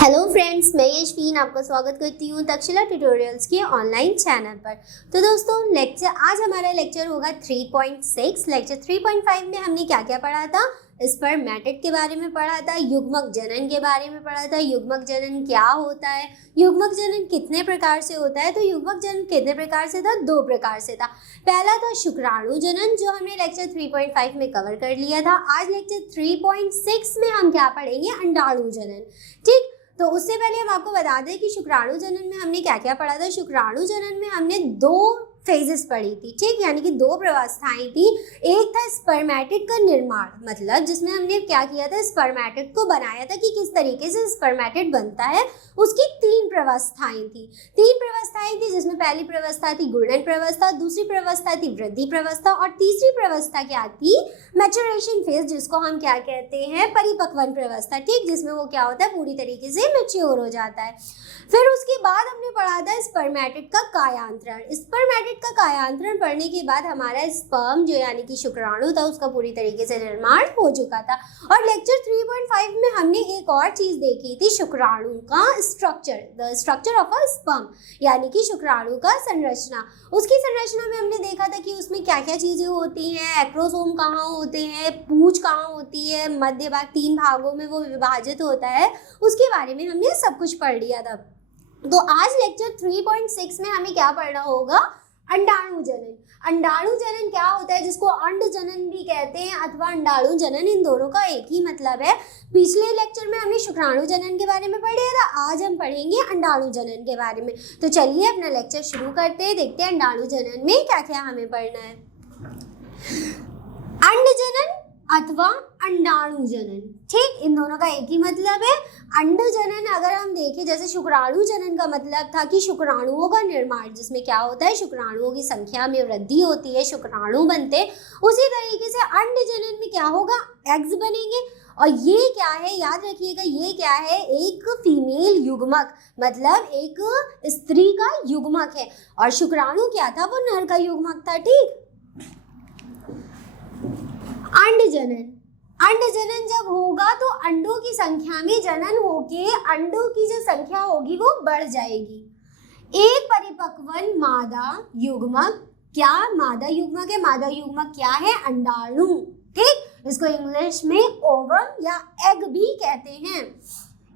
Hello friends, मैं यशवीन आपका स्वागत करती हूँ तक्षशिला ट्यूटोरियल्स के ऑनलाइन चैनल पर। तो दोस्तों आज हमारा लेक्चर होगा 3.6। लेक्चर 3.5 में हमने क्या क्या पढ़ा था? स्पर्मेटिड के बारे में पढ़ा था, युग्मक जनन के बारे में पढ़ा था, युग्मक जनन क्या होता है, युग्मक जनन कितने प्रकार से होता है। तो युग्मक जनन कितने प्रकार से था? 2 प्रकार से था। पहला था शुक्राणु जनन, जो हमने लेक्चर 3.5 में कवर कर लिया था। आज लेक्चर 3.6 में हम क्या पढ़ेंगे? अंडाणु जनन। ठीक, तो उससे पहले हम आपको बता दें कि शुक्राणु जनन में हमने क्या क्या पढ़ा था। शुक्राणु जनन में हमने 2 फेजेस पढ़ी थी, ठीक, यानी कि 2 प्रवस्थाएं थी। एक था स्पर्मेटिड का निर्माण, मतलब जिसमें हमने क्या किया था, स्पर्मेटिड को बनाया था कि किस तरीके से स्पर्मेटिड बनता है। उसकी 3 प्रवस्थाएं थी। 3 प्रवस्थाएं थी, जिसमें पहली प्रवस्था थी गुणन प्रवस्था, दूसरी प्रवस्था थी वृद्धि प्रवस्था और तीसरी प्रवस्था क्या थी? मैच्योरेशन फेज, जिसको हम क्या कहते हैं? परिपक्वन प्रवस्था। ठीक, जिसमें वो क्या होता है, पूरी तरीके से मैच्योर हो जाता है। फिर उसके बाद हमने पढ़ा था स्पर्मेटिड का कायांतरण। स्पर्मेटिड का कायांतरण पढ़ने के बाद हमारा स्पर्म जो यानी कि शुक्राणु था, उसका पूरी तरीके से निर्माण हो चुका था। और लेक्चर 3.5 में हमने एक और चीज देखी थी, शुक्राणु का structure, the structure of a sperm, यानी कि शुक्राणु का संरचना। उसकी संरचना में हमने देखा था कि उसमें क्या क्या चीजें होती हैं, एक्रोसोम कहाँ होते हैं, पूंछ कहाँ होती है, मध्य भाग 3 भागों में वो विभाजित होता है, उसके बारे में हमने सब कुछ पढ़ लिया था। तो आज लेक्चर 3.6 में हमें क्या पढ़ना होगा? अंडाणु जनन। अंडाणु जनन क्या होता है, जिसको अंड जनन भी कहते हैं अथवा अंडाणु जनन, इन दोनों का एक ही मतलब है। पिछले लेक्चर में हमने शुक्राणु जनन के बारे में पढ़ा था, आज हम पढ़ेंगे अंडाणु जनन के बारे में। तो चलिए अपना लेक्चर शुरू करते हैं, देखते हैं अंडाणु जनन में क्या क्या हमें पढ़ना है। अंड जनन अथवा अंडाणु जनन, ठीक, इन दोनों का एक ही मतलब है। अंड जनन अगर हम देखें, जैसे शुक्राणु जनन का मतलब था कि शुक्राणुओं का निर्माण, जिसमें क्या होता है, शुक्राणुओं की संख्या में वृद्धि होती है, शुक्राणु बनते। उसी तरीके से अंड जनन में क्या होगा? एग्स बनेंगे। और ये क्या है, याद रखिएगा, ये क्या है? एक फीमेल युग्मक, मतलब एक स्त्री का युग्मक है। और शुक्राणु क्या था? वो नर का युग्मक था। ठीक, अंड जनन, अंड जनन जब होगा तो अंडों की संख्या में जनन होके अंडों की जो संख्या होगी वो बढ़ जाएगी। एक परिपक्वन मादा युग्मक, क्या मादा युग्मक है? मादा युग्मक क्या है? अंडाणु। ठीक, इसको इंग्लिश में ओवम या एग भी कहते हैं।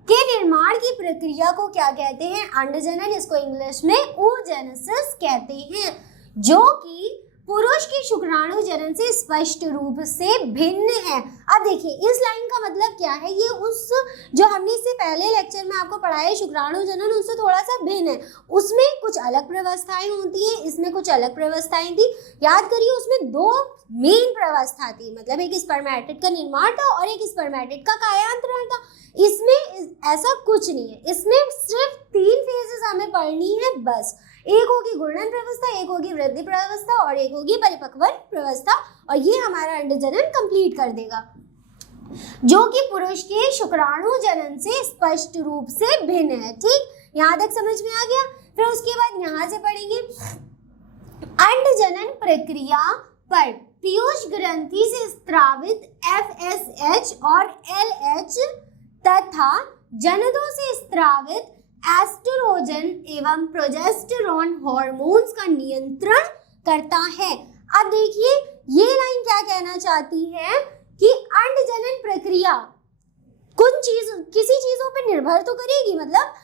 के निर्माण की प्रक्रिया को क्या कहते हैं? अंड जनन। इसको इंग्लिश में oogenesis कहते हैं, जो कि पुरुष के शुक्राणु जनन से स्पष्ट रूप से भिन्न है। अब देखिए, इस लाइन का मतलब क्या है? ये उस जो हमने इससे पहले लेक्चर में आपको पढ़ाया शुक्राणु जनन, उससे थोड़ा सा भिन्न है। उसमें कुछ अलग प्रवस्थाएं होती हैं, इसमें कुछ अलग प्रवस्थाएं थी। याद करिए, उसमें 2 मेन प्रवस्था थी, मतलब एक स्पर्मेटिड का निर्माण था और एक स्पर्मेटिड का कायांतरण था। इसमें ऐसा कुछ नहीं है, इसमें सिर्फ 3 फेजेस हमें पढ़नी है बस। एक होगी गुणन प्रवस्था, एक होगी वृद्धि प्रवस्था और एक होगी परिपक्वन प्रवस्था, और ये हमारा अंड जनन कंप्लीट कर देगा, जो कि पुरुष के शुक्राणु जनन से स्पष्ट रूप से भिन्न है। ठीक, यहाँ तक समझ में आ गया। फिर उसके बाद यहाँ से पढ़ेंगे अंड जनन प्रक्रिया पर पीयूष ग्रंथि से स्रावित FSH और LH तथा जननों से स्रावित एस्ट्रोजन एवं प्रोजेस्टेरोन हार्मोन्स का नियंत्रण करता है। अब देखिए, ये लाइन क्या कहना चाहती है कि अंड जनन प्रक्रिया किसी चीजों पर निर्भर तो करेगी, मतलब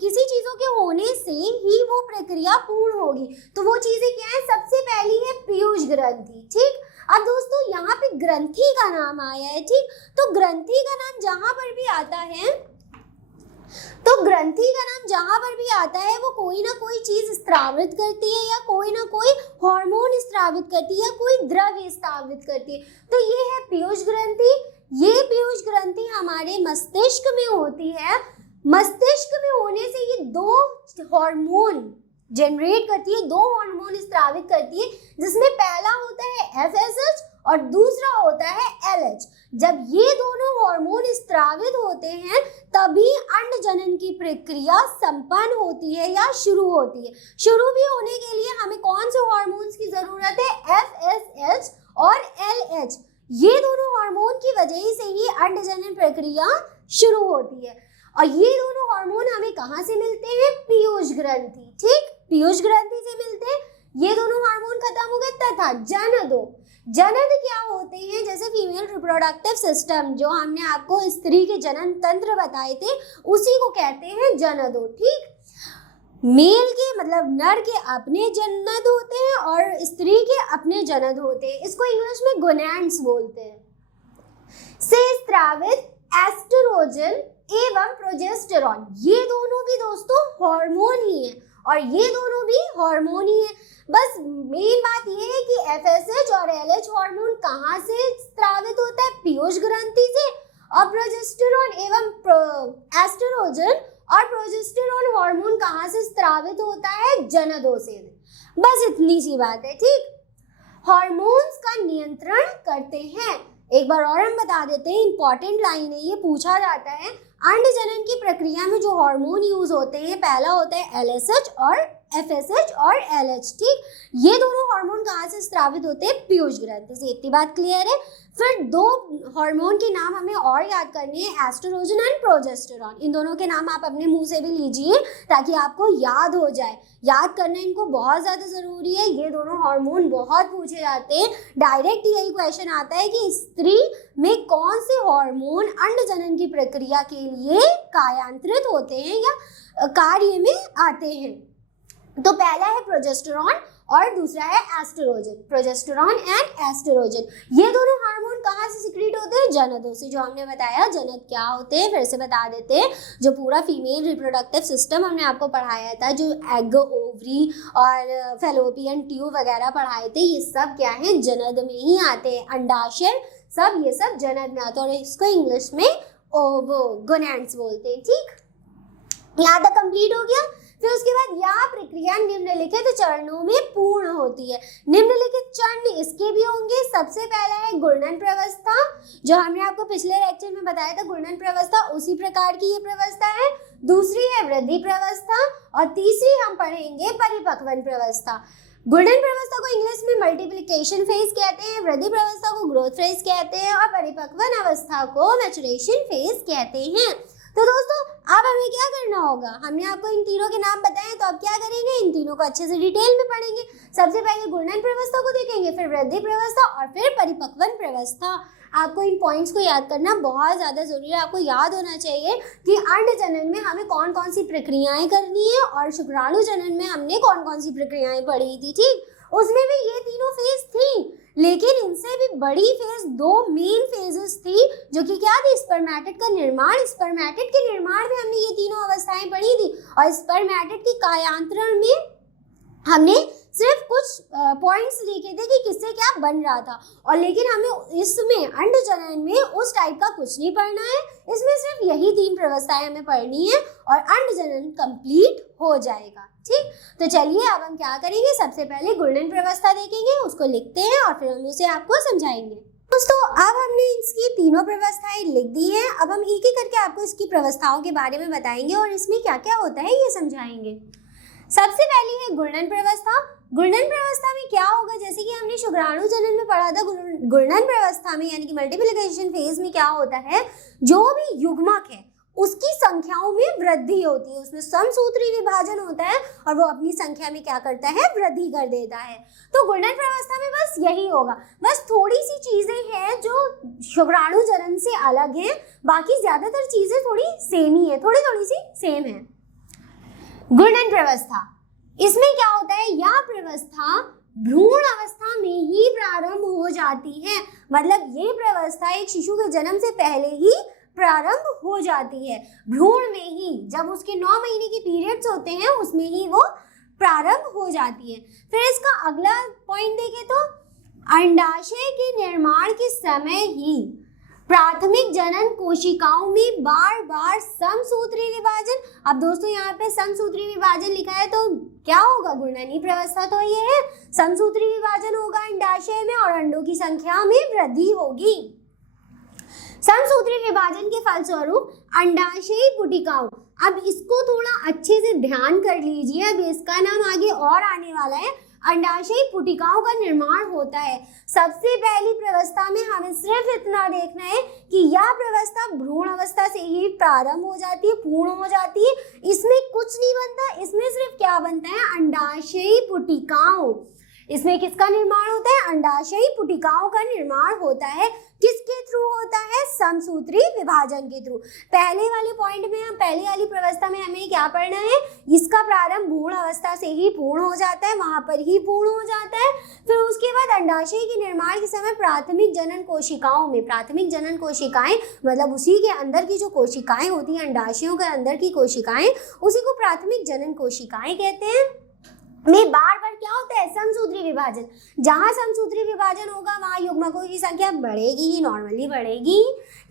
किसी चीजों के होने से ही वो प्रक्रिया पूर्ण होगी। तो वो चीजें क्या है? सबसे पहली है पीयूष ग्रंथि। ठीक, अब दोस्तों यहाँ पे ग्रंथि का नाम आया है। ठीक, तो ग्रंथि का नाम जहां पर भी आता है, वो कोई ना कोई चीज स्रावित करती है, या कोई ना कोई हार्मोन स्रावित करती है, कोई द्रव्य स्रावित करती है। तो ये है पीयूष ग्रंथि। ये पीयूष ग्रंथि हमारे मस्तिष्क में होती है। मस्तिष्क में होने से ये 2 हार्मोन जनरेट करती है, 2 हार्मोन स्रावित करती है, जिसमें पहला होता है FSH और दूसरा होता है LH। जब ये दोनों हार्मोन स्रावित होते हैं, तभी अंड जनन की प्रक्रिया संपन्न होती है या शुरू होती है। शुरू भी होने के लिए हमें कौन से हार्मोन्स की जरूरत है? FSH और LH। ये दोनों हार्मोन की वजह से ही अंड जनन प्रक्रिया शुरू होती है। और ये दोनों हार्मोन हमें कहाँ से मिलते हैं? पीयूष ग्रंथि, ठीक, पीयूष ग्रंथि से मिलते हैं। ये दोनों हार्मोन खत्म हो गए तथा जनदो, जनद क्या होते हैं? जैसे फीमेल रिप्रोडक्टिव सिस्टम जो हमने आपको स्त्री के जनन तंत्र बताए थे, उसी को कहते हैं जनदो, ठीक। मेल के मतलब नर के अपने जनद होते हैं और स्त्री के अपने जनद होते हैं, इसको इंग्लिश में गोनैड्स बोलते हैं। से स्रावित एस्ट्रोजन एवं प्रोजेस्टेरॉन, ये दोनों भी दोस्तों हार्मोन ही है और ये दोनों भी हार्मोन ही है। बस मेन बात ये है कि एफएसएच और एलएच हार्मोन कहाँ से स्रावित होता है? पीयूष ग्रंथि से। और प्रोजेस्टेरॉन एवं एस्ट्रोजन और प्रोजेस्टेरॉन हार्मोन कहाँ से स्रावित होता है? जनदों से। बस इतनी सी बात है, ठीक। हार्मोन्स का नियंत्रण करते हैं। एक बार और हम बता देते हैं, इंपॉर्टेंट लाइन है ये, पूछा जाता है अंड जनन की प्रक्रिया में जो हार्मोन यूज होते हैं, पहला होता है एलएसएच और एफएसएच और एलएच, ठीक। ये दोनों हार्मोन कहाँ से स्रावित होते हैं? पीयूष ग्रंथि से। इतनी बात क्लियर है। फिर दो हार्मोन के नाम हमें और याद करने हैं, एस्ट्रोजन एंड प्रोजेस्टेरॉन। इन दोनों के नाम आप अपने मुंह से भी लीजिए ताकि आपको याद हो जाए। याद करना इनको बहुत ज़्यादा ज़रूरी है। ये दोनों हार्मोन बहुत पूछे जाते हैं। डायरेक्ट यही क्वेश्चन आता है कि स्त्री में कौन से हार्मोन अंड जनन की प्रक्रिया के लिए कार्यांतरित होते हैं या कार्य में आते हैं। तो पहला है प्रोजेस्टेरॉन और दूसरा है एस्ट्रोजन। प्रोजेस्टेरॉन एंड एस्ट्रोजन, ये दोनों हार्मोन कहाँ से सिक्रीट होते हैं? जनदों से। जो हमने बताया जनद क्या होते हैं फिर से बता देते हैं। जो पूरा फीमेल रिप्रोडक्टिव सिस्टम हमने आपको पढ़ाया था, जो एग, ओवरी और फैलोपियन ट्यूब वगैरह पढ़ाए थे, ये सब क्या है? जनद में ही आते हैं। अंडाशय सब ये सब जनद में आते हैं और इसको इंग्लिश में गोनैड्स बोलते हैं, ठीक। यहाँ तक कंप्लीट हो गया। फिर उसके बाद यह प्रक्रिया निम्नलिखित चरणों में पूर्ण होती है। निम्नलिखित चरण इसके भी होंगे। सबसे पहला है घूर्णन प्रवस्था, जो हमने आपको पिछले लेक्चर में बताया था। घूर्णन प्रवस्था उसी प्रकार की ये प्रवस्था है। दूसरी है वृद्धि प्रवस्था और तीसरी हम पढ़ेंगे परिपक्वन प्रवस्था। घूर्णन प्रवस्था को इंग्लिश में मल्टीप्लिकेशन फेज कहते हैं, वृद्धि प्रवस्था को ग्रोथ फेज कहते हैं और परिपक्वन अवस्था को मैचुरेशन फेज कहते हैं। तो दोस्तों अब हमें क्या करना होगा? हमने आपको इन तीनों के नाम बताए, तो अब क्या करेंगे? इन तीनों को अच्छे से डिटेल में पढ़ेंगे। सबसे पहले घूर्णन प्रवस्था को देखेंगे, फिर वृद्धि प्रवस्था और फिर परिपक्वन प्रवस्था। आपको इन पॉइंट्स को याद करना बहुत ज़्यादा जरूरी है। आपको याद होना चाहिए कि अंड जनन में हमें कौन कौन सी प्रक्रियाएं करनी है और शुक्राणु जनन में हमने कौन कौन सी प्रक्रियाएं पढ़ी थी, ठीक। उसमें भी ये तीनों फेज थी, लेकिन इनसे भी बड़ी फेज, दो मेन फेजेस थी, जो कि क्या थी? स्पर्मेटिड का निर्माण। स्पर्मेटिड के निर्माण में हमने ये तीनों अवस्थाएं पढ़ी थी और स्पर्मेटिड के कार्यांतरण में हमने सिर्फ कुछ पॉइंट्स देखे थे कि किससे क्या बन रहा था। और लेकिन हमें इसमें अंड जनन में उस टाइप का कुछ नहीं पढ़ना है। इसमें सिर्फ यही तीन व्यवस्थाएं हमें पढ़नी है और अंड जनन कंप्लीट हो जाएगा, ठीक। तो चलिए अब हम क्या करेंगे? सबसे पहले घूर्णन व्यवस्था देखेंगे, उसको लिखते हैं और फिर हम उसे आपको समझाएंगे। दोस्तों अब हमने इसकी तीनों व्यवस्थाएं लिख दी हैं। अब हम एक एक करके आपको इसकी व्यवस्थाओं के बारे में बताएंगे और इसमें क्या क्या होता है ये समझाएंगे। सबसे पहली है घूर्णन व्यवस्था। घूर्णन व्यवस्था में क्या होगा? जैसे कि हमने शुक्राणु जनन में पढ़ा था, घूर्णन व्यवस्था में यानी कि मल्टीप्लिकेशन फेज में क्या होता है? जो भी युग्मक है उसकी संख्याओं में वृद्धि होती है। उसमें समसूत्री विभाजन होता है और वो अपनी संख्या में क्या करता है? वृद्धि कर देता है। तो घूर्णन व्यवस्था में बस यही होगा। बस थोड़ी सी चीजें हैं जो शुक्राणु जनन से अलग हैं, बाकी ज्यादातर चीजें थोड़ी सेम ही है, थोड़ी थोड़ी सी सेम है। घूर्णन व्यवस्था, इसमें क्या होता है? यह व्यवस्था भ्रूण अवस्था में ही प्रारंभ हो जाती है। मतलब ये व्यवस्था एक शिशु के जन्म से पहले ही प्रारंभ हो जाती है, भ्रूण में ही। जब उसके 9 महीने की पीरियड्स होते हैं उसमें ही वो प्रारंभ हो जाती है। फिर इसका अगला पॉइंट देखें तो अंडाशय के निर्माण के समय ही प्राथमिक जनन कोशिकाओं में बार बार समसूत्री विभाजन। अब दोस्तों यहाँ पे समसूत्री विभाजन लिखा है तो क्या होगा? घूर्णनी व्यवस्था तो ये है, समसूत्री विभाजन होगा अंडाशय में और अंडों की संख्या में वृद्धि होगी। समसूत्री विभाजन के फलस्वरूप अंडाशयी पुटिकाओं, अब इसको थोड़ा अच्छे से ध्यान कर लीजिए, अब इसका नाम आगे और आने वाला है। अंडाशयी पुटिकाओं का निर्माण होता है। सबसे पहली प्रवस्था में हमें सिर्फ इतना देखना है कि यह प्रवस्था भ्रूण अवस्था से ही प्रारंभ हो जाती है, पूर्ण हो जाती है। इसमें कुछ नहीं बनता, इसमें सिर्फ क्या बनता है, अंडाशयी पुटिकाओं। इसमें किसका निर्माण होता है, अंडाशयी पुटिकाओं का निर्माण होता है। किसके थ्रू होता है, समसूत्री विभाजन के थ्रू। पहले वाले पॉइंट में, हम पहले वाली प्रवस्था में हमें क्या पढ़ना है, इसका प्रारंभ भ्रूण अवस्था से ही पूर्ण हो जाता है, वहां पर ही पूर्ण हो जाता है। फिर उसके बाद अंडाशय के निर्माण के समय प्राथमिक जनन कोशिकाओं में, प्राथमिक जनन कोशिकाएं मतलब उसी के अंदर की जो कोशिकाएं होती हैं, अंडाशयों के अंदर की कोशिकाएं, उसी को प्राथमिक जनन कोशिकाएं कहते हैं। में बार बार क्या होता है, समसूत्री विभाजन। जहां समसूत्री विभाजन होगा वहां युग्मकों की संख्या बढ़ेगी ही, नॉर्मली बढ़ेगी,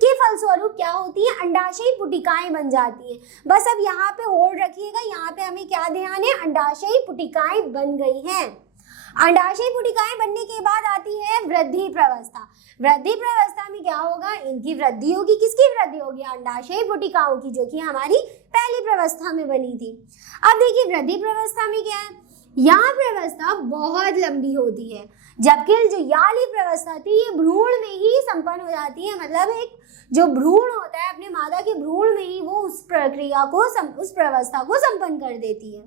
के फलस्वरूप क्या होती है, अंडाशयी पुटिकाएं बन जाती हैं। बस अब यहाँ पे होल्ड रखिएगा, यहाँ पे हमें क्या ध्यान है, अंडाशयी पुटिकाएं बन गई हैं। अंडाशयी पुटिकाएं बनने के बाद आती है वृद्धि प्रवस्था। वृद्धि प्रवस्था में क्या होगा, इनकी वृद्धि होगी। किसकी वृद्धि होगी, अंडाशयी पुटिकाओं की, जो कि हमारी पहली प्रवस्था में बनी थी। अब देखिए वृद्धि प्रवस्था में क्या है, यह प्रवस्था बहुत लंबी होती है, जबकि जो याली प्रवस्था थी ये भ्रूण में ही संपन्न हो जाती है। मतलब एक जो भ्रूण होता है अपने मादा के भ्रूण में ही वो उस प्रक्रिया को, उस प्रवस्था को संपन्न कर देती है।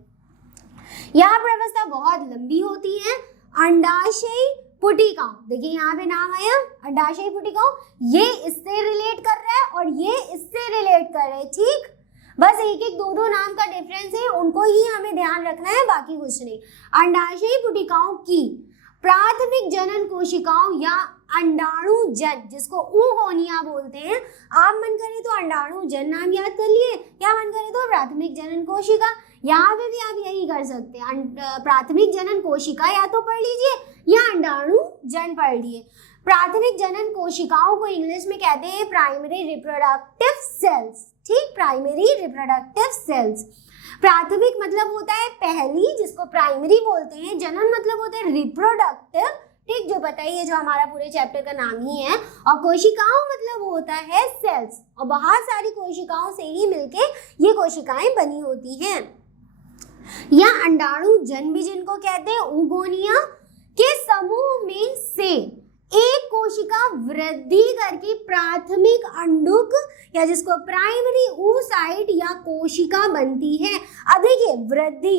यह प्रवस्था बहुत लंबी होती है। अंडाशयी पुटिका, देखिए यहाँ पे नाम आया अंडाशयी पुटिका, ये इससे रिलेट कर रहा है और ये इससे रिलेट कर रहा है। ठीक, बस एक एक दो दो नाम का डिफरेंस है, उनको ही हमें ध्यान रखना है, बाकी कुछ नहीं। अंडाशयी पुटिकाओं की प्राथमिक जनन कोशिकाओं या अंडाणुजन, जिसको ऊगोनिया बोलते हैं, आप मन करे तो अंडाणुजन नाम याद कर लिए, या मन करे तो प्राथमिक जनन कोशिका। यहाँ पे भी आप यही कर सकते हैं, प्राथमिक जनन कोशिका या तो पढ़ लीजिए या अंडाणुजन पढ़ लिए। प्राथमिक जनन कोशिकाओं को इंग्लिश में कहते हैं प्राइमरी रिप्रोडक्टिव सेल्स। ठीक, प्राइमरी रिप्रोडक्टिव सेल्स। प्राथमिक मतलब होता है पहली, जिसको प्राइमरी बोलते हैं। जनन मतलब होता है रिप्रोडक्टिव, ठीक, जो पता ही है, जो हमारा पूरे चैप्टर का नाम ही है। और कोशिकाओं मतलब होता है सेल्स, और बहुत सारी कोशिकाओं से ही मिलके ये कोशिकाएं बनी होती हैं। या अंडाणुजन भी जिनको कहते हैं, ऊगोनिया के समूह में से एक कोशिका वृद्धि करके प्राथमिक अंडुक या जिसको प्राइमरी oocyte या कोशिका बनती है। अब देखिए वृद्धि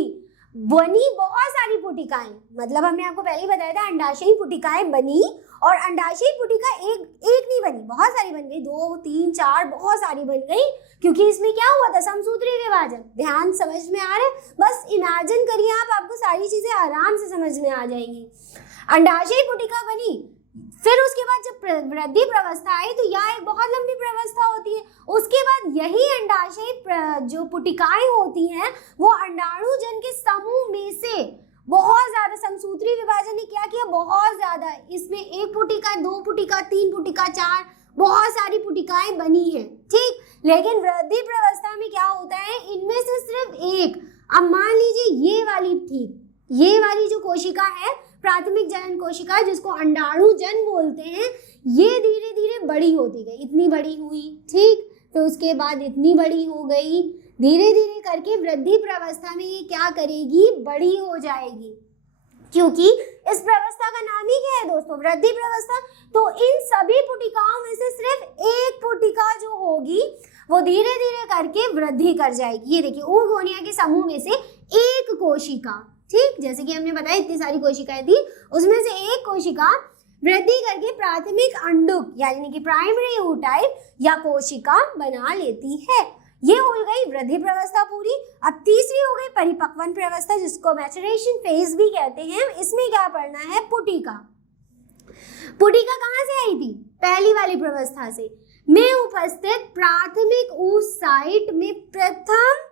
बनी बहुत सारी पुटिकाएं, मतलब हमने आपको पहले ही बताया था अंडाशयी पुटिकाएं बनी, और अंडाशयी पुटिका एक नहीं बनी, बहुत सारी बन गई, 2 3 4 बहुत सारी बन गई, क्योंकि इसमें क्या हुआ था, समसूत्री विभाजन। ध्यान समझ में आ रहा है, बस इमेजिन करिए आप, आपको सारी चीजें आराम से समझ में आ जाएंगी। अंडाशयी पुटिका बनी, फिर उसके बाद जब वृद्धि प्रवस्था आई तो यह एक बहुत लंबी प्रवस्था होती है। उसके बाद यही अंडाशयी जो पुटिकाएं होती हैं वो अंडाणुजन के समूह में से बहुत ज्यादा, समसूत्री विभाजन ने क्या किया, बहुत ज्यादा, इसमें 1 पुटिका, 2 पुटिका, 3 पुटिका, 4, बहुत सारी पुटिकाएं बनी है। ठीक, लेकिन वृद्धि प्रवस्था में क्या होता है, इनमें से सिर्फ एक, अब मान लीजिए ये वाली थी, ये वाली जो कोशिका है प्राथमिक जनन कोशिका, जिसको अंडाणुजन बोलते हैं, ये धीरे धीरे बड़ी होती गई, इतनी बड़ी हुई, ठीक, फिर उसके बाद इतनी बड़ी हो गई, धीरे धीरे करके वृद्धि प्रवस्था में ये क्या करेगी, बड़ी हो जाएगी, क्योंकि इस प्रवस्था का नाम ही क्या है दोस्तों, वृद्धि प्रवस्था। तो इन सभी पुटिकाओं में से सिर्फ एक पुटिका जो होगी वो धीरे धीरे करके वृद्धि कर जाएगी। ये देखिए oogonia के समूह में से एक कोशिका, ठीक, जैसे कि हमने बताया इतनी सारी कोशिकाएं थी, उसमें से एक कोशिका वृद्धि करके प्राथमिक अंडुक यानी कि प्राइमरी ootyte या कोशिका बना लेती है। ये हो गई वृद्धि प्रवस्था पूरी। अब तीसरी हो गई परिपक्वन प्रवस्था, जिसको मैचुरेशन फेज भी कहते हैं। इसमें क्या पढ़ना है, पुटिका। पुटिका कहाँ से आई थी, पहली वाली प्रवस्था से, में उपस्थित प्राथमिक oocyte में प्रथम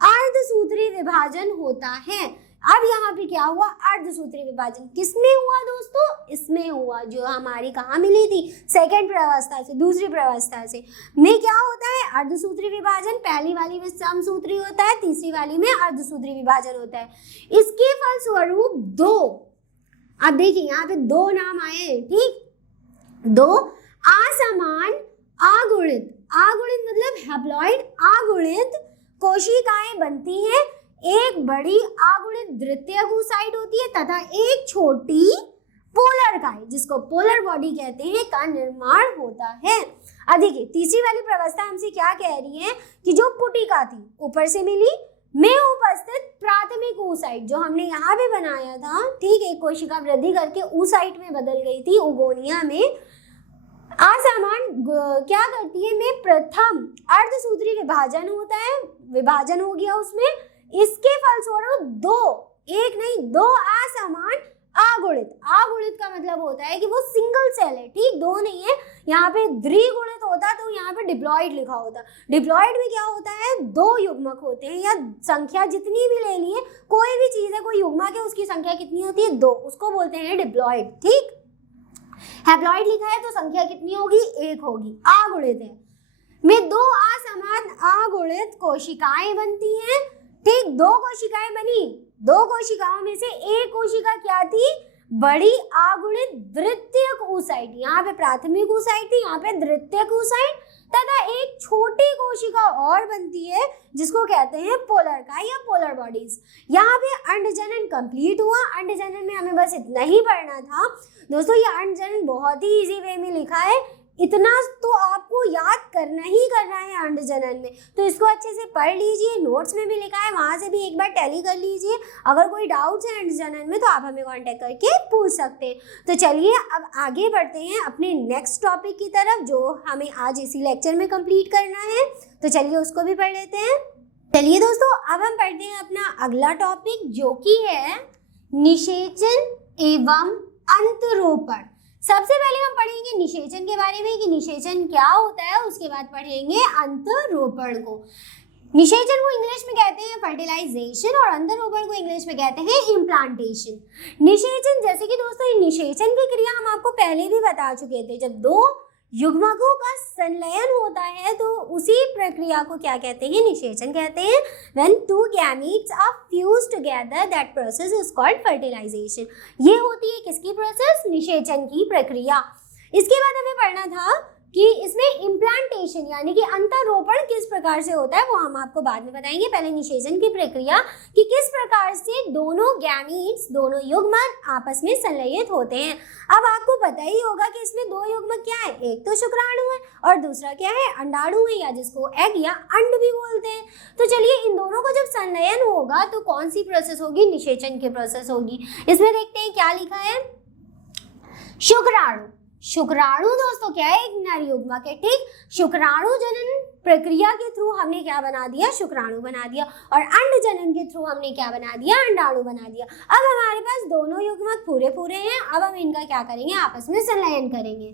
अर्धसूत्री विभाजन होता है। अब यहाँ पे क्या हुआ, अर्धसूत्री विभाजन किसमें हुआ दोस्तों, इसमें हुआ, जो हमारी कहाँ मिली थी, सेकंड प्रवस्था से, दूसरी प्रवस्था से। में क्या होता है, अर्धसूत्री विभाजन, पहली वाली में समसूत्री होता है, तीसरी वाली में अर्धसूत्री विभाजन होता है। इसके फलस्वरूप 2, अब देखिए यहाँ पे 2 नाम आए हैं, ठीक, 2 असमान अगुणित, अगुणित मतलब हैप्लॉइड, अगुणित कोशिकाएं बनती हैं एक बड़ी आगुणित द्वितीयक oocyte होती है तथा एक छोटी पोलर काय, जिसको पोलर बॉडी कहते हैं, का निर्माण होता है। अब देखिए तीसरी वाली व्यवस्था हमसे क्या कह रही है कि जो पुटिका थी ऊपर से मिली में उपस्थित प्राथमिक oocyte जो हमने यहाँ पे बनाया था, ठीक, एक कोशिका वृद्धि करके oocyte में बदल गई थी, उगोनिया में, असामान्य क्या करती है, में प्रथम अर्धसूत्री विभाजन होता है, विभाजन हो गया उसमें, इसके फलस्वरूप दो, एक नहीं दो असमान अगुणित, अगुणित का मतलब होता है कि वो सिंगल सेल है, ठीक, दो नहीं है, यहाँ पे द्विगुणित होता तो यहाँ पे डिप्लॉइड लिखा होता। डिप्लॉइड में क्या होता है, दो युग्मक होते हैं, या संख्या जितनी भी ले लिए, कोई भी चीज है, कोई युग्मक है, उसकी संख्या कितनी होती है, दो, उसको बोलते हैं डिप्लॉइड, ठीक। हैप्लॉइड लिखा है तो संख्या कितनी होगी, एक होगी। अगुणित है में दो असमान अगुणित कोशिकाएं बनती हैं, ठीक, दो कोशिकाएं बनी, दो कोशिकाओं में से एक कोशिका क्या थी, बड़ी अगुणित द्वितीयक oocyte, यहाँ पे प्राथमिक oocyte थी, यहाँ पे द्वितीयक oocyte, तथा एक छोटी कोशिका और बनती है जिसको कहते हैं पोलर काय या पोलर बॉडीज। यहाँ पे अंडजनन कंप्लीट हुआ। अंडजनन में हमें बस इतना ही पढ़ना था दोस्तों, ये अंडजनन बहुत ही इजी वे में लिखा है, इतना तो आपको याद करना ही करना है अंडजनन में, तो इसको अच्छे से पढ़ लीजिए, नोट्स में भी लिखा है, वहां से भी एक बार टैली कर लीजिए। अगर कोई डाउट्स है अंडजनन में तो आप हमें कांटेक्ट करके पूछ सकते हैं। तो चलिए अब आगे बढ़ते हैं अपने नेक्स्ट टॉपिक की तरफ, जो हमें आज इसी लेक्चर में कंप्लीट करना है, तो चलिए उसको भी पढ़ लेते हैं। चलिए दोस्तों अब हम पढ़ते हैं अपना अगला टॉपिक, जो कि है निषेचन एवं अंतरोपण। सबसे पहले हम पढ़ेंगे निषेचन के बारे में कि निषेचन क्या होता है, उसके बाद पढ़ेंगे अंतरोपण को। निषेचन को इंग्लिश में कहते हैं फर्टिलाइजेशन और अंतरोपण को इंग्लिश में कहते हैं इम्प्लांटेशन। निषेचन, जैसे कि दोस्तों निषेचन की क्रिया हम आपको पहले भी बता चुके थे, जब दो युग्मकों का संलयन होता है तो उसी प्रक्रिया को क्या कहते हैं, निषेचन कहते हैं। When two gametes are fused together, that process is called fertilization। ये होती है किसकी प्रोसेस, निषेचन की प्रक्रिया। इसके बाद हमें पढ़ना था कि इसमें इम्प्लांटेशन यानी कि अंतरोपण किस प्रकार से होता है, वो हम आपको बाद में बताएंगे। पहले निषेचन की प्रक्रिया कि किस प्रकार से दोनों गैमीट्स, दोनों युग्मक आपस में संलयित होते हैं। अब आपको पता ही होगा कि इसमें दो युग्मक क्या है, एक तो शुक्राणु है और दूसरा क्या है, अंडाणु है, या जिसको एग या अंड भी बोलते हैं। तो चलिए इन दोनों को जब संलयन होगा तो कौन सी प्रोसेस होगी, निषेचन की प्रोसेस होगी। इसमें देखते हैं क्या लिखा है, शुक्राणु। शुक्राणु दोस्तों क्या है, एक नर युग्मक है, ठीक। शुक्राणु जनन प्रक्रिया के थ्रू हमने क्या बना दिया, शुक्राणु बना दिया, और अंड जनन के थ्रू हमने क्या बना दिया, अंडाणु बना दिया। अब हमारे पास दोनों युग्मक पूरे पूरे हैं, अब हम इनका क्या करेंगे, आपस में संलयन करेंगे।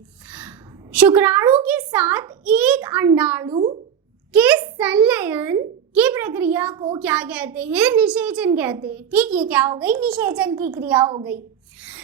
शुक्राणु के साथ एक अंडाणु के संलयन की प्रक्रिया को क्या कहते हैं, निषेचन कहते हैं, ठीक। ये क्या हो गई, निषेचन की क्रिया हो गई।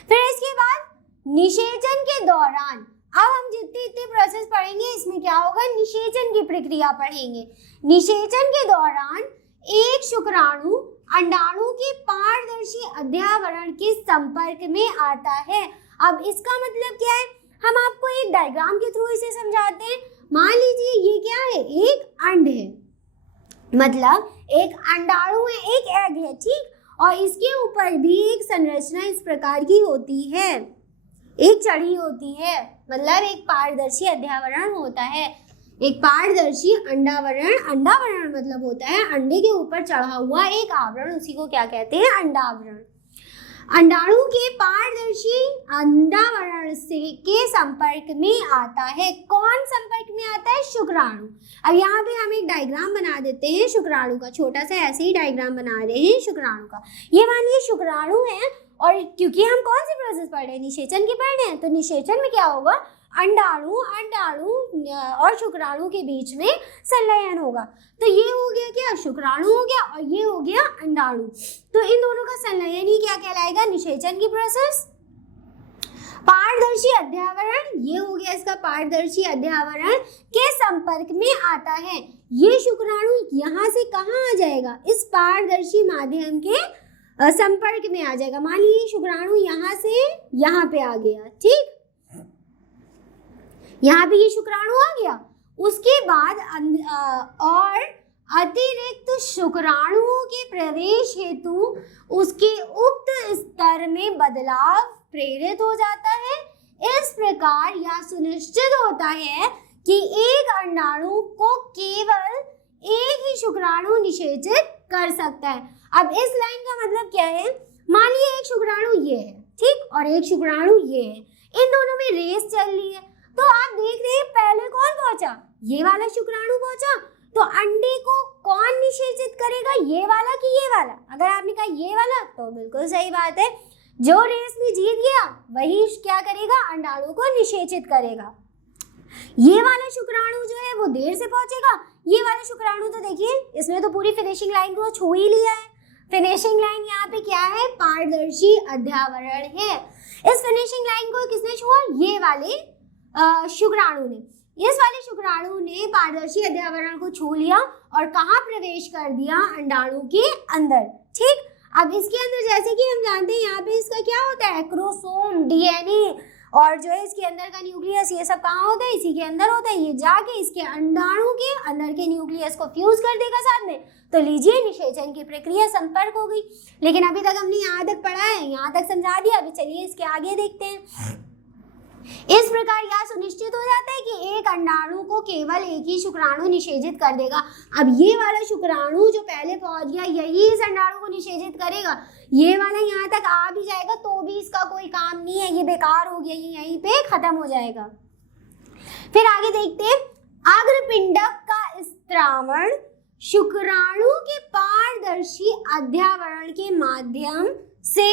फिर इसके बाद निषेचन के दौरान अब हम जितनी प्रोसेस पढ़ेंगे इसमें क्या होगा, निषेचन की प्रक्रिया पढ़ेंगे। निषेचन के दौरान एक शुक्राणु अंडाणु के पारदर्शी अध्यावरण के संपर्क में आता है। अब इसका मतलब क्या है, हम आपको एक डायग्राम के थ्रू इसे समझाते हैं। मान लीजिए ये क्या है, एक अंड है, मतलब एक अंडाणु है, एक एग है, ठीक, और इसके ऊपर भी एक संरचना इस प्रकार की होती है, एक चढ़ी होती है, मतलब एक पारदर्शी अध्यावरण होता है, एक पारदर्शी अंडावरण। अंडावरण मतलब होता है अंडे के ऊपर चढ़ा हुआ एक आवरण, उसी को क्या कहते हैं, अंडावरण। अंडाणु के पारदर्शी अंडावरण से के संपर्क में आता है, कौन संपर्क में आता है, शुक्राणु। अब यहाँ पे हम एक डायग्राम बना देते हैं शुक्राणु का, छोटा सा ऐसे ही डायग्राम बना रहे हैं शुक्राणु का। ये मानिए शुक्राणु है, और क्योंकि हम कौन सी प्रोसेस पढ़ रहे हैं, निषेचन की पढ़ रहे हैं, तो निषेचन में क्या होगा, अंडाणु और शुक्राणु के बीच में संलयन होगा। तो ये हो गया क्या, शुक्राणु हो गया, और ये हो गया अंडाणु। तो इन दोनों का संलयन ही क्या कहलाएगा, निषेचन की प्रोसेस। पारदर्शी अध्यावरण, ये हो गया इसका पारदर्शी अध्यावरण के संपर्क में आता है। ये शुक्राणु यहाँ से कहाँ आ जाएगा, इस पारदर्शी माध्यम के संपर्क में आ जाएगा। मान लीजिए शुक्राणु यहाँ से यहाँ पे आ गया, ठीक, यहाँ पे ये शुक्राणु आ गया। उसके बाद और अतिरिक्त शुक्राणुओं के प्रवेश हेतु उसके उक्त स्तर में बदलाव प्रेरित हो जाता है। इस प्रकार यह सुनिश्चित होता है कि एक अंडाणु को केवल एक ही शुक्राणु निषेचित कर सकता है। अब इस लाइन का मतलब क्या है? मान लीजिए एक शुक्राणु ये है, ठीक, और एक शुक्राणु ये है, इन दोनों में रेस चल रही है। तो आप देख रहे हैं पहले कौन पहुंचा? ये वाला शुक्राणु पहुंचा। तो अंडे को कौन निषेचित करेगा, ये वाला कि ये वाला? अगर आपने कहा ये वाला तो बिल्कुल सही बात है, जो रेस में जीत गया वही क्या करेगा? अंडाणु को निषेचित करेगा। ये वाला शुक्राणु जो है वो देर से पहुंचेगा। ये वाला शुक्राणु तो देखिए इसमें तो पूरी फिनिशिंग लाइन को छू ही लिया है। फिनिशिंग लाइन यहाँ पे क्या है? पारदर्शी अध्यावरण है। इस फिनिशिंग लाइन को किसने छुआ? ये वाले शुक्राणु ने। इस वाले शुक्राणु ने पारदर्शी अध्यावरण को छू लिया और कहाँ प्रवेश कर दिया? अंडाणु के अंदर, ठीक। अब इसके अंदर जैसे कि हम जानते हैं यहाँ पे इसका क्या होता है? एक्रोसोम, डीएनए और जो है इसके अंदर का न्यूक्लियस, ये सब कहाँ होता है? इसी के अंदर होता है। ये जाके इसके अंडाणु के अंदर के न्यूक्लियस को फ्यूज कर देगा साथ में। तो लीजिए निषेचन की प्रक्रिया संपर्क हो गई। लेकिन अभी तक हमने यहाँ तक पढ़ा है, यहाँ तक समझा दिया। अभी चलिए इसके आगे देखते हैं। इस प्रकार यह सुनिश्चित हो जाता है कि एक अंडाणु को केवल एक ही शुक्राणु निषेचित कर देगा। अब ये वाला शुक्राणु जो पहले पहुंच गया यही इस अंडाणु को निषेचित करेगा। ये वाला यहाँ तक आ भी जाएगा तो भी इसका कोई काम नहीं है, ये बेकार हो गया, ये यहीं पे खत्म हो जाएगा। फिर आगे देखते हैं, अग्रपिंडक का स्त्रावण शुक्राणु के पारदर्शी अध्यावरण के माध्यम से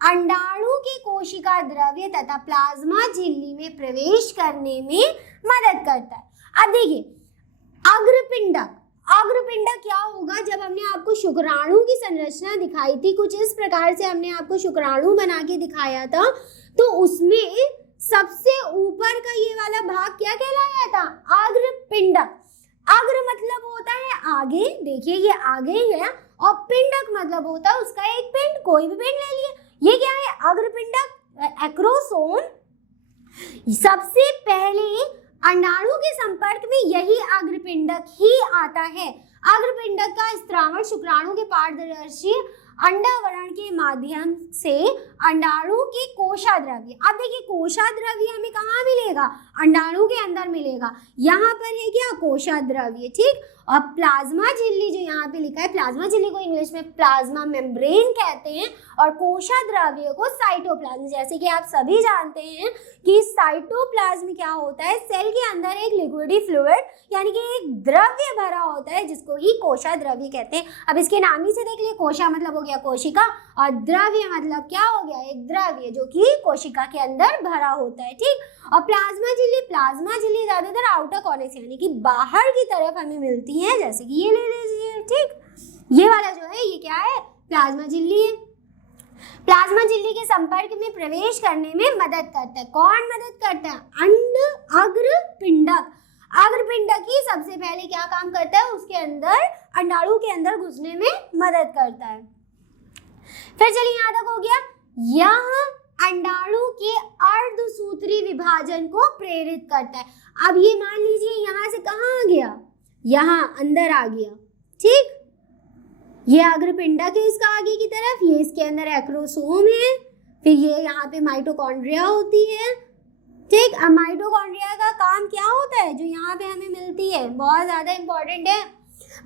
अंडाणु के कोशिका द्रव्य तथा प्लाज्मा झिल्ली में प्रवेश करने में मदद करता है। अब देखिए अग्रपिंडक, अग्रपिंडक क्या होगा? जब हमने आपको शुक्राणु की संरचना दिखाई थी, कुछ इस प्रकार से हमने आपको शुक्राणु बना के दिखाया था, तो उसमें सबसे ऊपर का ये वाला भाग क्या कहलाया था? अग्रपिंडक। अग्र मतलब होता है आगे, देखिए ये आगे ही है, और पिंडक मतलब होता है उसका एक पिंड, कोई भी पिंड ले लिए। ये क्या है? अग्रपिंडक, एक्रोसोम। सबसे पहले अंडाणु के संपर्क में यही अग्रपिंडक ही आता है। अग्रपिंडक का स्त्रावण शुक्राणु के पारदर्शी अंडावरण के माध्यम से अंडाणु के कोशाद्रव्य। अब देखिए कोशाद्रव्य हमें कहाँ मिलेगा? अंडाणु के अंदर मिलेगा। यहाँ पर है क्या? कोशाद्रव्य, ठीक। और प्लाज्मा झिल्ली जो यहाँ पे लिखा है, प्लाज्मा झिल्ली को इंग्लिश में प्लाज्मा मेम्ब्रेन कहते हैं, और कोशाद्रव्य को साइटोप्लाज्म। जैसे कि आप सभी जानते हैं कि साइटोप्लाज्म क्या होता है? सेल के अंदर एक लिक्विडी फ्लूइड यानी कि एक द्रव्य भरा होता है जिसको ही कोशाद्रव्य कहते हैं। अब इसके नाम ही से देख लिए, कोशा मतलब हो गया कोशिका, और द्रव्य मतलब क्या हो गया? एक द्रव्य जो कि कोशिका के अंदर भरा होता है, ठीक। और प्लाज्मा झिल्ली, प्लाज्मा झिल्ली ज्यादातर आउटर कॉर्नर से यानी कि बाहर की तरफ हमें मिलती है, जैसे कि ये ले लीजिए, ठीक। ये वाला जो है ये क्या है? प्लाज्मा झिल्ली है। प्लाज्मा झिल्ली के संपर्क में प्रवेश करने में मदद करता है। कौन मदद करता है? अग्रपिंडक। अग्रपिंडक ही सबसे पहले क्या काम करता है? उसके अंदर अंडाणु के अंदर घुसने में मदद करता है। फिर चलिए यहाँ तक हो गया। यह अंडाणु के अर्धसूत्री विभाजन को प्रेरित करता है। अब ये मान लीजिए यहाँ से कहाँ आ गया? यहाँ अंदर आ गया, ठीक। ये अग्रपिंडक है इसका आगे की तरफ, ये इसके अंदर एक्रोसोम है, फिर ये यहाँ पे माइटोकॉन्ड्रिया होती है, ठीक। अब माइटोकॉन्ड्रिया का काम क्या होता है? जो यहाँ पे हमें मिलती है, बहुत ज्यादा इंपॉर्टेंट है।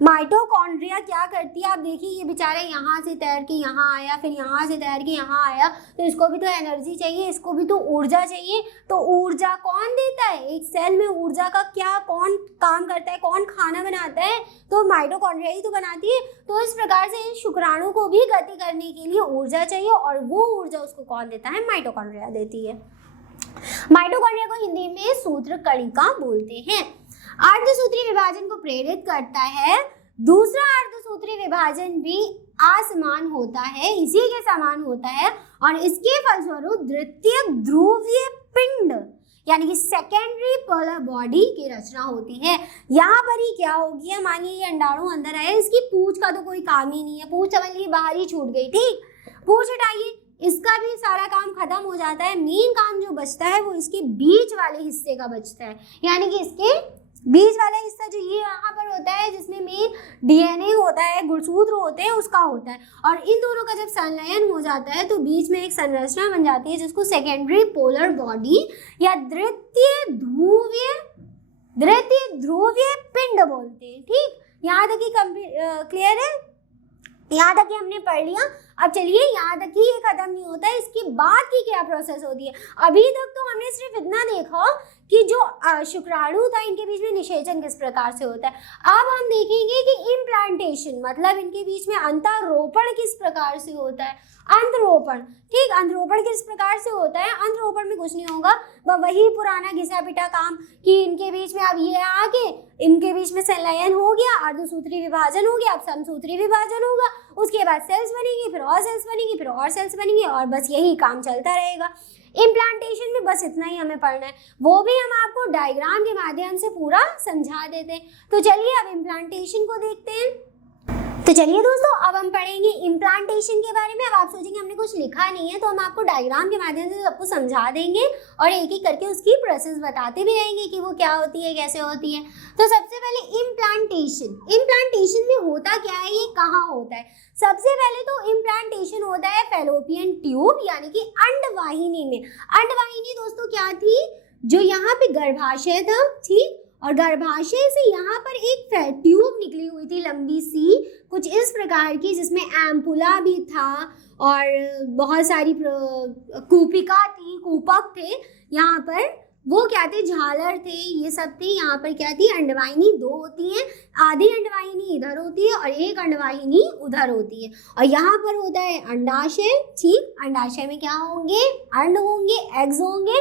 माइटोकॉन्ड्रिया क्या करती है? आप देखिए ये बेचारे यहाँ से तैर के यहाँ आया, फिर यहाँ से तैर के यहाँ आया, तो इसको भी तो एनर्जी चाहिए, इसको भी तो ऊर्जा चाहिए। तो ऊर्जा कौन देता है? एक सेल में ऊर्जा का क्या कौन काम करता है? कौन खाना बनाता है? तो माइटोकॉन्ड्रिया ही तो बनाती है। तो इस प्रकार से शुक्राणु को भी गति करने के लिए ऊर्जा चाहिए, और वो ऊर्जा उसको कौन देता है? माइटोकॉन्ड्रिया देती है। माइटोकॉन्ड्रिया को हिंदी में सूत्रकणिका बोलते हैं। अर्धसूत्री विभाजन को प्रेरित करता है। दूसरा अर्धसूत्री विभाजन भी असमान होता है, इसी के समान होता है, और इसके फलस्वरूप द्वितीयक ध्रुवीय पिंड यानी कि सेकेंडरी पोलर बॉडी की रचना होती है। यहाँ पर ही क्या होगी? मानिए ये अंडाणु अंदर आया, इसकी पूंछ का तो कोई काम ही नहीं है, पूंछ समझ लीजिए बाहर ही छूट गई, ठीक। पूंछ हटाइए, इसका भी सारा काम खत्म हो जाता है। मेन काम जो बचता है वो इसके बीच वाले हिस्से का बचता है, यानी कि इसके बीच वाला हिस्सा जो ये यहाँ पर होता है जिसमें मेन डीएनए होता है, गुणसूत्र होते हैं, उसका होता है। और इन दोनों का जब संलयन हो जाता है तो बीच में एक संरचना बन जाती है जिसको सेकेंडरी पोलर बॉडी या द्वितीय ध्रुवीय पिंड बोलते हैं। ठीक, यहाँ तक ही क्लियर है, यहाँ तक हमने पढ़ लिया। अब चलिए यहाँ तक ही ये खत्म नहीं होता है, इसके बाद की क्या प्रोसेस होती है। अभी तक तो हमने सिर्फ इतना देखा कि जो शुक्राणु था इनके बीच में निषेचन किस प्रकार से होता है। अब हम देखेंगे कि इम्प्लांटेशन मतलब इनके बीच में अंतरोपण किस प्रकार से होता है। अंतरोपण, ठीक, अंतरोपण किस प्रकार से होता है। अंतरोपण में कुछ नहीं होगा, वही पुराना घिसा पिटा काम कि इनके बीच में अब ये आके इनके बीच में संलयन हो गया, अर्धसूत्री विभाजन हो गया, अब समसूत्री विभाजन होगा, उसके बाद सेल्स बनेगी, फिर और सेल्स बनेगी, फिर और सेल्स बनेंगी, और बस यही काम चलता रहेगा। इम्प्लांटेशन में बस इतना ही हमें पढ़ना है, वो भी हम आपको डायग्राम के माध्यम से पूरा समझा देते हैं। तो चलिए अब इम्प्लांटेशन को देखते हैं। तो चलिए दोस्तों, अब हम पढ़ेंगे इम्प्लांटेशन के बारे में। अब आप सोचेंगे हमने कुछ लिखा नहीं है, तो हम आपको डायग्राम के माध्यम से सबको समझा देंगे और एक एक करके उसकी प्रोसेस बताते भी रहेंगे कि वो क्या होती है, कैसे होती है। तो सबसे पहले इम्प्लांटेशन में होता क्या है, ये कहाँ होता है। सबसे पहले तो इम्प्लांटेशन होता है फैलोपियन ट्यूब यानी कि अंडवाहिनी में। अंडवाहिनी दोस्तों क्या थी, जो यहाँ पे गर्भाशय था, ठीक, और गर्भाशय से यहाँ पर एक ट्यूब निकली हुई थी लंबी सी, कुछ इस प्रकार की, जिसमें एम्पुला भी था और बहुत सारी कूपिका थी, कूपक थे यहाँ पर, वो क्या थे, झालर थे, ये सब थे। यहाँ पर क्या थी, अंडवाहिनी दो होती है, आधी अंडवाहिनी इधर होती है और एक अंडवाहिनी उधर होती है। और यहाँ पर होता है अंडाशय, ठीक, अंडाशय में क्या होंगे, अंड होंगे, एग्स होंगे।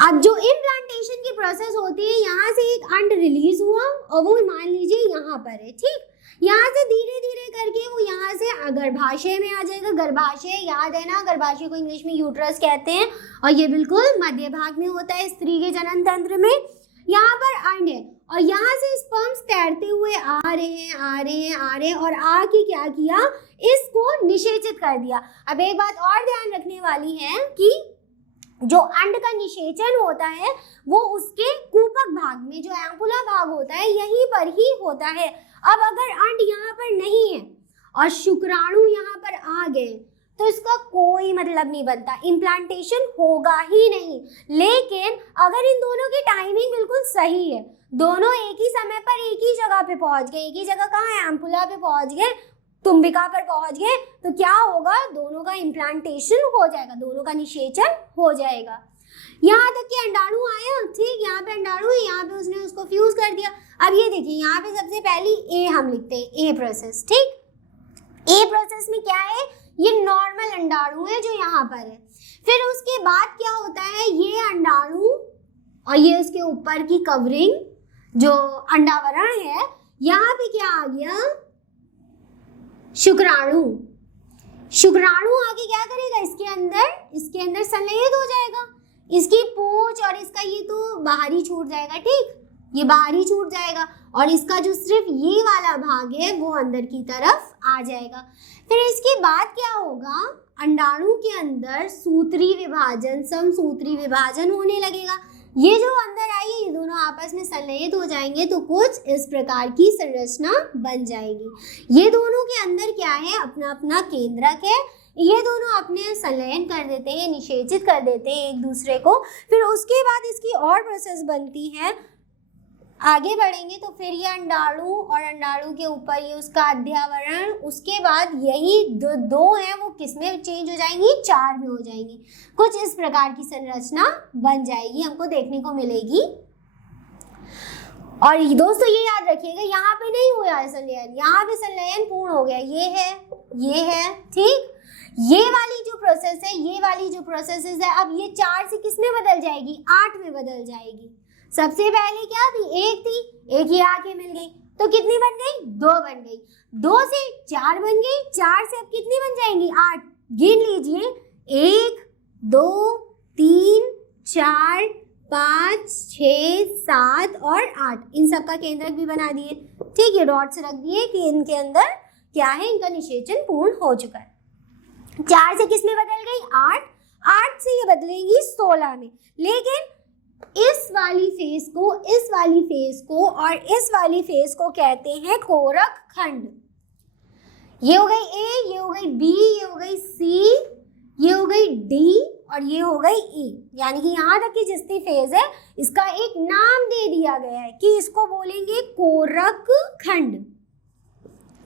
अब जो इम्प्लांटेशन की प्रोसेस होती है, यहाँ से एक अंड रिलीज हुआ और वो मान लीजिए यहाँ पर है, ठीक, यहाँ से धीरे धीरे करके वो यहाँ से गर्भाशय में आ जाएगा। गर्भाशय याद है ना, गर्भाशय को इंग्लिश में यूट्रस कहते हैं और ये बिल्कुल मध्य भाग में होता है स्त्री के जनन तंत्र में। यहाँ पर अंड है और यहाँ से स्पर्म्स तैरते हुए आ रहे हैं और आके क्या किया, इसको निषेचित कर दिया। अब एक बात और ध्यान रखने वाली है कि जो अंड का निषेचन होता है वो उसके कूपक भाग में, जो एम्पुला भाग होता है, यहीं पर ही होता है। अब अगर अंड यहाँ पर नहीं है और शुक्राणु यहाँ पर आ गए तो इसका कोई मतलब नहीं बनता, इम्प्लांटेशन होगा ही नहीं। लेकिन अगर इन दोनों की टाइमिंग बिल्कुल सही है, दोनों एक ही समय पर एक ही जगह पे पहुंच गए, एक ही जगह कहाँ है, एम्पुला पे पहुंच गए, तुम्बिका पर पहुंच गए, तो क्या होगा, दोनों का इम्प्लांटेशन हो जाएगा, दोनों का निषेचन हो जाएगा। यहाँ तक कि अंडाणु आया, ठीक, यहाँ पे अंडाणु है, यहाँ पे उसने उसको फ्यूज कर दिया। अब ये देखिए, यहाँ पे सबसे पहली ए हम लिखते हैं, ए प्रोसेस, ठीक। ए प्रोसेस में क्या है, ये नॉर्मल अंडाणु है जो यहाँ पर है। फिर उसके बाद क्या होता है, ये अंडाणु और ये उसके ऊपर की कवरिंग जो अंडावरण है, यहाँ पे क्या आ गया, शुक्राणु। शुक्राणु आके क्या करेगा, इसके अंदर संलयित हो जाएगा। इसकी पूंछ और इसका ये तो बाहरी छूट जाएगा, ठीक, ये बाहरी छूट जाएगा और इसका जो सिर्फ ये वाला भाग है वो अंदर की तरफ आ जाएगा। फिर इसके बाद क्या होगा, अंडाणु के अंदर सूत्री विभाजन, समसूत्री विभाजन होने लगेगा। ये जो अंदर आई है, ये दोनों आपस में संलयित हो जाएंगे तो कुछ इस प्रकार की संरचना बन जाएगी। ये दोनों के अंदर क्या है, अपना अपना केंद्रक है, ये दोनों अपने संलयन कर देते हैं, निषेचित कर देते हैं एक दूसरे को। फिर उसके बाद इसकी और प्रोसेस बनती है, आगे बढ़ेंगे तो फिर ये अंडाणु और अंडाणु के ऊपर ये उसका अध्यावरण, उसके बाद यही दो हैं वो किस में चेंज हो जाएंगी, 4 में हो जाएंगी। कुछ इस प्रकार की संरचना बन जाएगी, हमको देखने को मिलेगी। और दोस्तों ये याद रखिएगा, यहाँ पे नहीं हुआ है संलयन, यहाँ पे संलयन पूर्ण हो गया, ये है, ठीक। ये वाली जो प्रोसेस है, अब ये 4 से किस में बदल जाएगी, 8 में बदल जाएगी। सबसे पहले क्या थी, एक ही आके मिल गई, तो कितनी बन गई, 2 बन गई, 2 से 4 बन गई, 4 से अब कितनी बन जाएंगी, 8। गिन लीजिए, 1 2 3 4 5 6 7 और 8, इन सब का केंद्रक भी बना दिए, ठीक, ये डॉट्स रख दिए कि इनके अंदर क्या है, इनका निषेचन पूर्ण हो चुका है। 4 से किस में बदल गई, 8 से ये बदलेंगी 16 में। लेकिन इस वाली फेस को और इस वाली फेस को कहते हैं कोरक खंड। ये हो गई ए, ये हो गई बी, ये हो गई सी, ये हो गई डी और ये हो गई ई। यानी कि यहाँ तक की जितनी फेज है इसका एक नाम दे दिया गया है कि इसको बोलेंगे कोरक खंड।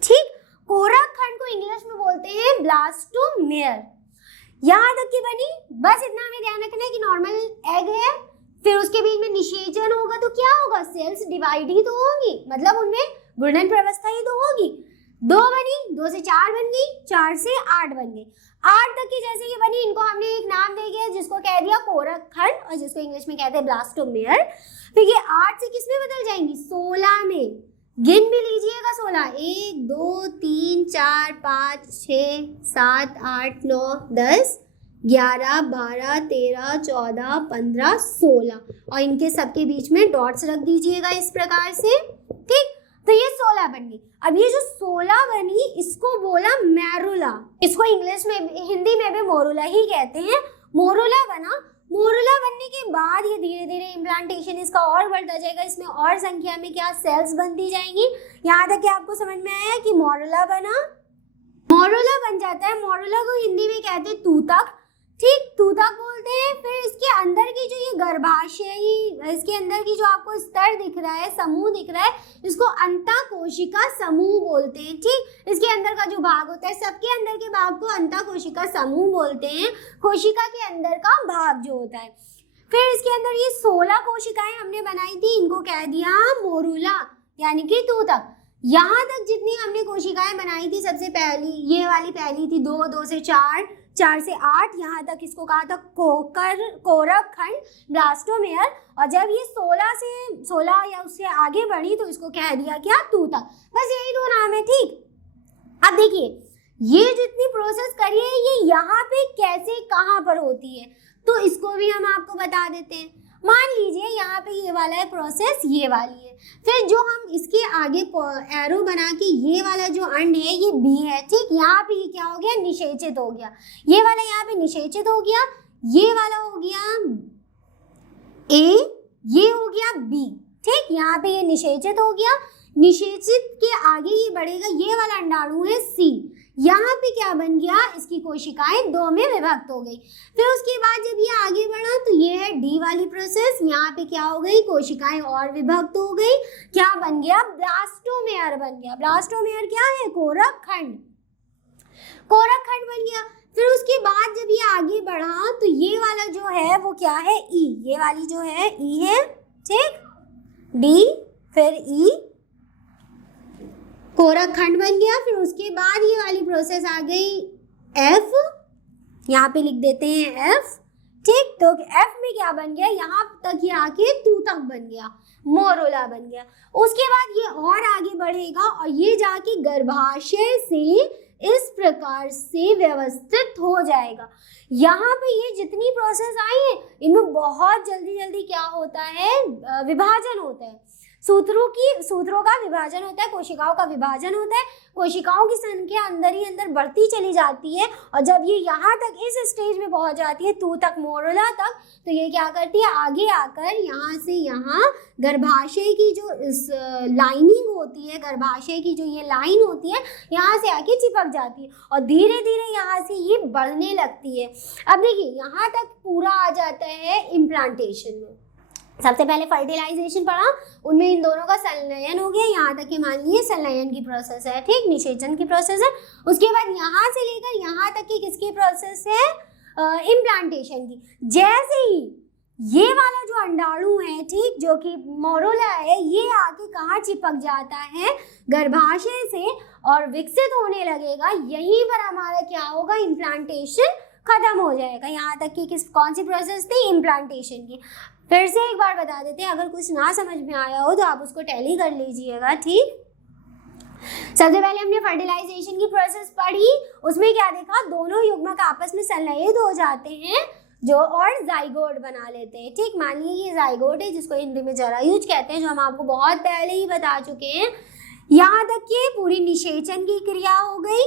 ठीक, कोरक खंड को इंग्लिश में बोलते हैं ब्लास्टोमेयर। यहाँ तक की बनी। बस इतना हमें ध्यान रखना है कि नॉर्मल एग है, फिर उसके बीच में निषेचन होगा तो क्या होगा, सेल्स डिवाइड ही तो होंगी, मतलब उनमें गुणन व्यवस्था ही तो होगी। 2 बनी, 2 से 4 बन गई, 4 से 8 बन गई। 8 तक की जैसे ये बनी, इनको हमने एक नाम दे दिया जिसको कह दिया कोरक खंड और जिसको इंग्लिश में कहते हैं ब्लास्टोमेयर। फिर ये 8 से किस में बदल जाएंगी, 16 में। गिन भी लीजिएगा 16, 1 2 3 4 5 6 7 8 9 10 11 12 13 14 15 16 और इनके सबके बीच में डॉट्स रख दीजिएगा इस प्रकार से। ठीक, तो ये 16 बन गई। अब ये जो 16 बनी इसको बोला मैरुला, इसको इंग्लिश में हिंदी में भी मोरुला ही कहते हैं। मोरुला बना। मोरुला बनने के बाद ये धीरे धीरे इम्प्लांटेशन इसका और बढ़ता जाएगा, इसमें और संख्या में क्या सेल्स बनती जाएंगी। यहाँ तक कि आपको समझ में आया कि मोरुला बना, मोरुला बन जाता है। मोरुला को हिंदी में कहते हैं तूतक। ठीक, तूतक बोलते हैं। फिर इसके अंदर की जो ये गर्भाशयी, इसके अंदर की जो आपको स्तर दिख रहा है, समूह दिख रहा है, इसको अंतःकोशिका समूह बोलते हैं। ठीक, इसके अंदर का जो भाग होता है, सबके अंदर के भाग को अंतःकोशिका समूह बोलते हैं, कोशिका के अंदर का भाग जो होता है। फिर इसके अंदर ये 16 कोशिकाएं हमने बनाई थी, इनको कह दिया मोरुला यानी कि तूतक। यहाँ तक जितनी हमने कोशिकाएं बनाई थी, सबसे पहली ये वाली पहली थी 2, 2 से 4, 4 से 8, यहाँ तक इसको कहा था कोरक खंड ब्लास्टोमेयर। और जब ये 16 या उससे आगे बढ़ी तो इसको कह दिया क्या, तूतक। बस यही 2 नाम है। ठीक, अब देखिए ये जितनी प्रोसेस करी है ये यहाँ पे कैसे कहाँ पर होती है, तो इसको भी हम आपको बता देते हैं। मान लीजिए यहाँ पे ये वाला है प्रोसेस, ये वाली है। फिर जो हम इसके आगे एरो बना के, ये वाला जो अंड है ये बी है। ठीक, यहाँ पे ये क्या हो गया, निषेचित हो गया। ये वाला यहाँ पे निषेचित हो गया, ये वाला हो गया ए, ये हो गया बी। ठीक, यहाँ पे ये निषेचित हो गया। निषेचित के आगे ये बढ़ेगा, ये वाला अंडाणु है सी। यहाँ पे क्या बन गया, इसकी कोशिकाएं 2 में विभक्त हो गई। फिर उसके बाद जब ये आगे बढ़ा तो ये है डी वाली प्रोसेस। यहाँ पे क्या हो गई, कोशिकाएं और विभक्त हो गई। क्या बन गया, ब्लास्टोमेयर बन गया। ब्लास्टोमेयर क्या है, कोरक खंड। कोरक खंड बन गया। फिर उसके बाद जब ये आगे बढ़ा तो ये वाला जो है वो क्या है, ई। ये वाली जो है ई है। ठीक, डी फिर ई, कोरक खंड बन गया। फिर उसके बाद ये वाली प्रोसेस आ गई एफ, यहाँ पे लिख देते हैं एफ। ठीक, तो एफ में क्या बन गया, यहाँ तक ये आके तूतक बन गया, मोरुला बन गया। उसके बाद ये और आगे बढ़ेगा और ये जाके गर्भाशय से इस प्रकार से व्यवस्थित हो जाएगा। यहाँ पे ये जितनी प्रोसेस आई है इनमें बहुत जल्दी जल्दी क्या होता है, विभाजन होता है। सूत्रों का विभाजन होता है, कोशिकाओं का विभाजन होता है। कोशिकाओं की संख्या अंदर ही अंदर बढ़ती चली जाती है और जब ये यहाँ तक इस स्टेज में पहुँच जाती है, तूतक मोरुला तक, तो ये क्या करती है, आगे आकर यहाँ से यहाँ गर्भाशय की जो लाइनिंग होती है, गर्भाशय की जो ये लाइन होती है, यहाँ से आके चिपक जाती है और धीरे धीरे यहाँ से ये बढ़ने लगती है। अब देखिए यहाँ तक पूरा आ जाता है इम्प्लांटेशन में। सबसे पहले फर्टिलाइजेशन पढ़ा, उनमें इन दोनों का संलयन हो गया। यहाँ तक के मान लिए संलयन की प्रोसेस है। ठीक, निषेचन की प्रोसेस है। उसके बाद यहाँ से लेकर यहाँ तक की किसकी प्रोसेस है, इम्प्लांटेशन की। जैसे ही ये वाला जो अंडाणु है, ठीक, जो कि मोरुला है, ये आके कहाँ चिपक जाता है, गर्भाशय से, और विकसित होने लगेगा। यहीं पर हमारा क्या होगा, इम्प्लांटेशन खत्म हो जाएगा। यहाँ तक कि कौन सी प्रोसेस थी, इम्प्लांटेशन की। फिर से एक बार बता देते हैं, अगर कुछ ना समझ में आया हो तो आप उसको टैली कर लीजिएगा। ठीक, सबसे पहले हमने फर्टिलाइजेशन की प्रोसेस पढ़ी। उसमें क्या देखा, दोनों युग्मक आपस में संलयित हो जाते हैं जो और जाइगोट बना लेते हैं। ठीक, मानिए ये जाइगोट है जिसको हिंदी में जरायुज कहते हैं, जो हम आपको बहुत पहले ही बता चुके हैं। यहाँ तक कि पूरी निषेचन की क्रिया हो गई।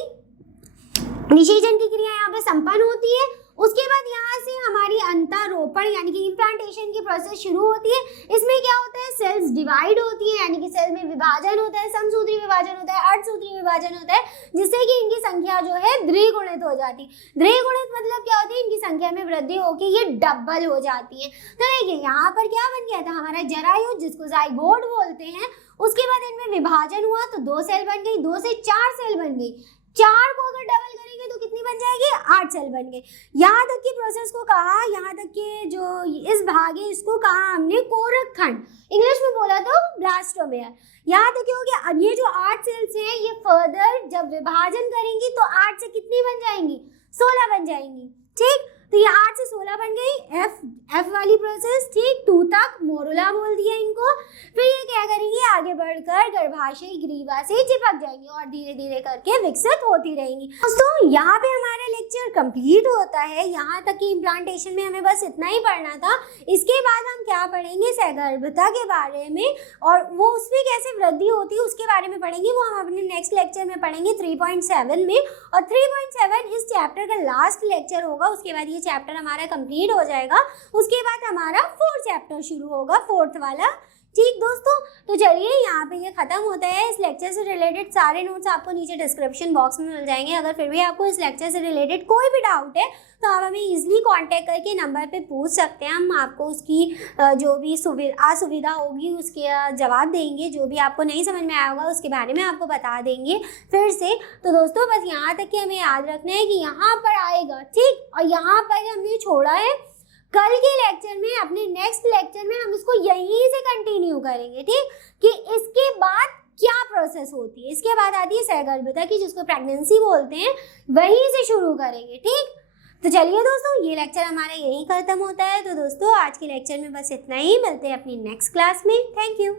निषेचन की क्रिया यहाँ पे संपन्न होती है उसके बाद यहाँ से हमारी अंतरोपण यानी कि इम्प्लांटेशन की प्रोसेस शुरू होती है। इसमें क्या होता है, सेल्स डिवाइड होती है, यानी कि सेल में विभाजन होता है, समसूत्री विभाजन होता है, अर्धसूत्री विभाजन होता है, जिससे कि इनकी संख्या जो है द्विगुणित हो जाती है। द्विगुणित मतलब क्या होती है, इनकी संख्या में वृद्धि होकर ये डबल हो जाती है। तो देखिए यहाँ पर क्या बन गया था, हमारा जरायुज जिसको जाइगोट बोलते हैं, उसके बाद इनमें विभाजन हुआ तो 2 सेल बन गई, 2 से 4 सेल बन गई, 4 को अगर डबल करेंगे तो कितनी बन जाएगी, 8 सेल बन गए। यहाँ तक की प्रोसेस को कहा, यहाँ तक के जो इस भाग है इसको कहा हमने कोरक खंड, इंग्लिश में बोला तो ब्लास्टोमेयर। यहाँ तक क्या हो गया, अब ये जो 8 सेल्स हैं ये फर्दर जब विभाजन करेंगी तो 8 से कितनी बन जाएंगी, 16 बन जाएंगी। ठीक, तो ये 8 से 16 बन गई, एफ वाली प्रोसेस। ठीक, 2 तक मोरुला बोल दिया इनको। फिर ये क्या करेंगी, आगे बढ़कर गर्भाशय ग्रीवा से चिपक जाएंगी और धीरे धीरे करके विकसित होती रहेंगी। दोस्तों यहाँ पे हमारा लेक्चर कंप्लीट होता है, यहाँ तक कि इम्प्लांटेशन में हमें बस इतना ही पढ़ना था। इसके बाद हम क्या पढ़ेंगे, सहगर्भता के बारे में, और वो उसमें कैसे वृद्धि होती है उसके बारे में पढ़ेंगे। वो हम अपने नेक्स्ट लेक्चर में पढ़ेंगे 3.7 में, और 3.7 इस चैप्टर का लास्ट लेक्चर होगा। उसके बाद ये चैप्टर हमारा कंप्लीट हो जाएगा, उसके बाद हमारा 4th चैप्टर शुरू होगा, 4th वाला। ठीक दोस्तों, तो चलिए यहाँ पे ये खत्म होता है। इस लेक्चर से रिलेटेड सारे नोट्स आपको नीचे डिस्क्रिप्शन बॉक्स में मिल जाएंगे। अगर फिर भी आपको इस लेक्चर से रिलेटेड कोई भी डाउट है तो आप हमें इजीली कांटेक्ट करके नंबर पे पूछ सकते हैं। हम आपको उसकी जो भी असुविधा होगी उसके जवाब देंगे, जो भी आपको नहीं समझ में आया होगा उसके बारे में आपको बता देंगे फिर से। तो दोस्तों बस यहाँ तक कि हमें याद रखना है कि यहाँ पर आएगा, ठीक, और यहाँ पर हमने छोड़ा है। कल के लेक्चर में, अपने नेक्स्ट लेक्चर में हम इसको यहीं से कंटिन्यू करेंगे, ठीक, कि इसके बाद क्या प्रोसेस होती है। इसके बाद आती है सहगर्भता की, जिसको प्रेगनेंसी बोलते हैं, वहीं से शुरू करेंगे। ठीक, तो चलिए दोस्तों ये लेक्चर हमारा यहीं खत्म होता है। तो दोस्तों आज के लेक्चर में बस इतना ही, मिलते हैं अपनी नेक्स्ट क्लास में। Thank you.